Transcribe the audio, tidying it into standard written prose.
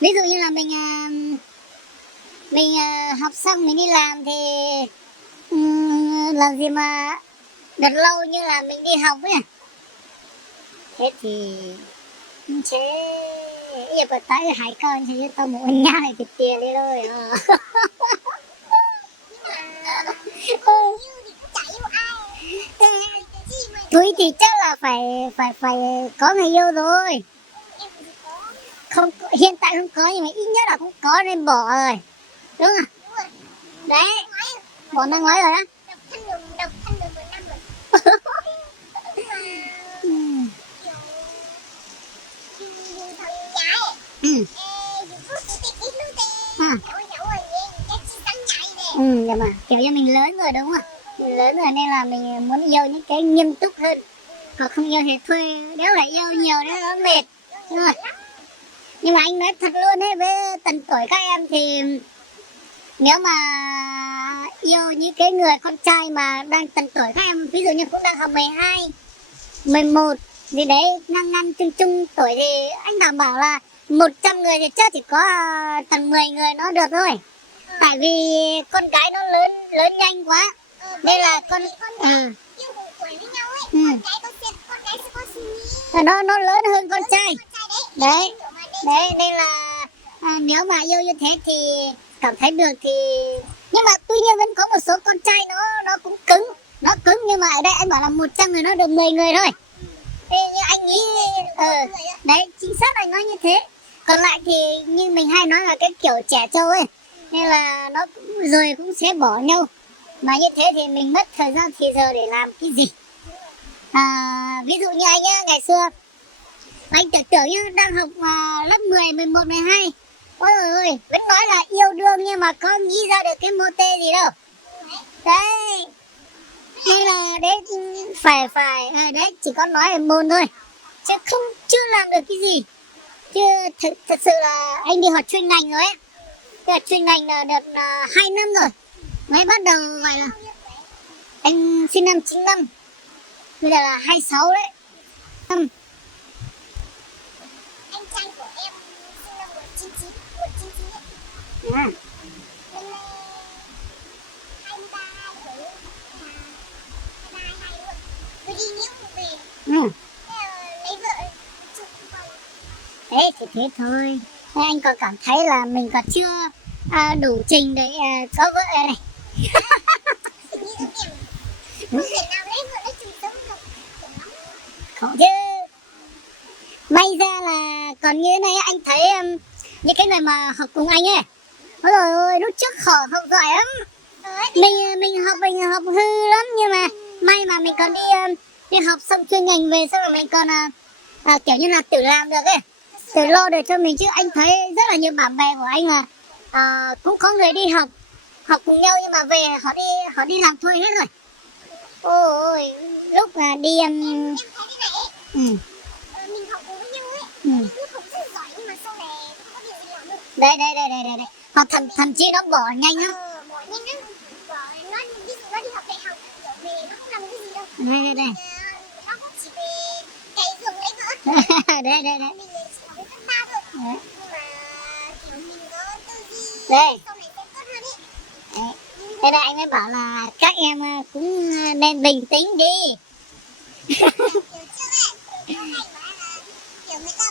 Ví dụ như là mình học xong mình đi làm thì làm gì mà được lâu như là mình đi học ấy. Thế thì chế giờ bà tái hai con thì tao muốn nhai thì tiền đi rồi. Túi thì chắc là phải có người yêu rồi. Không, hiện tại không có nhưng mà ít nhất là cũng có nên bỏ rồi, đúng không? Đấy, bỏ năm ngoái rồi đó. Độc thân được 10 năm rồi. Nhưng mà kiểu như mình lớn rồi đúng không? Mình lớn rồi nên là mình muốn yêu những cái nghiêm túc hơn. Còn không yêu thì thôi, nếu lại yêu nhiều nữa nó mệt. Đúng rồi. Nhưng mà anh nói thật luôn ấy, với tầm tuổi các em thì nếu mà yêu những cái người con trai mà đang tầm tuổi các em, ví dụ như cũng đang học 12, 11 gì đấy, ngăn chung chung tuổi thì anh đảm bảo là 100 người thì chắc chỉ có tầm 10 người nó được thôi. Tại vì con gái nó lớn nhanh quá. Đây là con nó lớn hơn con trai. Đấy nên là nếu mà yêu như thế thì cảm thấy được thì, nhưng mà tuy nhiên vẫn có một số con trai nó cũng cứng, nó cứng, nhưng mà ở đây anh bảo là 100 người nó được 10 người thôi. Thế như anh nghĩ đấy, chính xác anh nói như thế. Còn lại thì như mình hay nói là cái kiểu trẻ trâu ấy, nên là nó rồi cũng sẽ bỏ nhau. Mà như thế thì mình mất thời gian thì giờ để làm cái gì. Ví dụ như anh ấy, ngày xưa anh tưởng như đang học lớp 10, 11, 12. Ôi trời ơi, vẫn nói là yêu đương nhưng mà có nghĩ ra được cái mô tê gì đâu. Đấy, nên là đấy phải đấy chỉ có nói ở môn thôi, chứ chưa làm được cái gì. Chứ thật sự là anh đi học chuyên ngành rồi ấy. Học chuyên ngành là được 2 năm rồi mới bắt đầu gọi là, anh sinh năm 95, bây giờ là 26 đấy. Anh trai của em sinh năm 1999, 1999 ấy. Năm nay 23 tuổi, 22 luôn. Tôi đi nhiễu về. Lấy vợ chụp con. Thế thì thế thôi. Thế anh còn cảm thấy là mình còn chưa đủ trình để có vợ này. Không chứ. May ra là còn như thế này, anh thấy những cái người mà học cùng anh ấy, ôi trời ơi, lúc trước học giỏi lắm. Mình học hư lắm, nhưng mà may mà mình còn đi học xong chuyên ngành về, xong rồi mình còn kiểu như là tự làm được ấy, tự lo được cho mình. Chứ anh thấy rất là nhiều bạn bè của anh là cũng có người đi học cùng nhau nhưng mà về họ đi làm thôi hết rồi. Ôi, lúc mà đi mình học cùng với nhau ấy, mình cứ học rất giỏi nhưng mà sau này không có điều gì làm được. Đây. Hoặc thậm chí nó bỏ nhanh lắm. Bỏ nhanh lắm. Nó đi học đại học về nó không làm cái gì đâu. Đây. Nó cũng chỉ về cày giường lấy vợ. Đây. Mình chỉ học đến cấp 3 thôi. Nhưng mà kiểu mình có tư duy đây. Sau này sẽ tốt hơn ấy. Thế đây anh mới bảo là các em cũng nên bình tĩnh đi. Kiểu trước ấy, kiểu người ta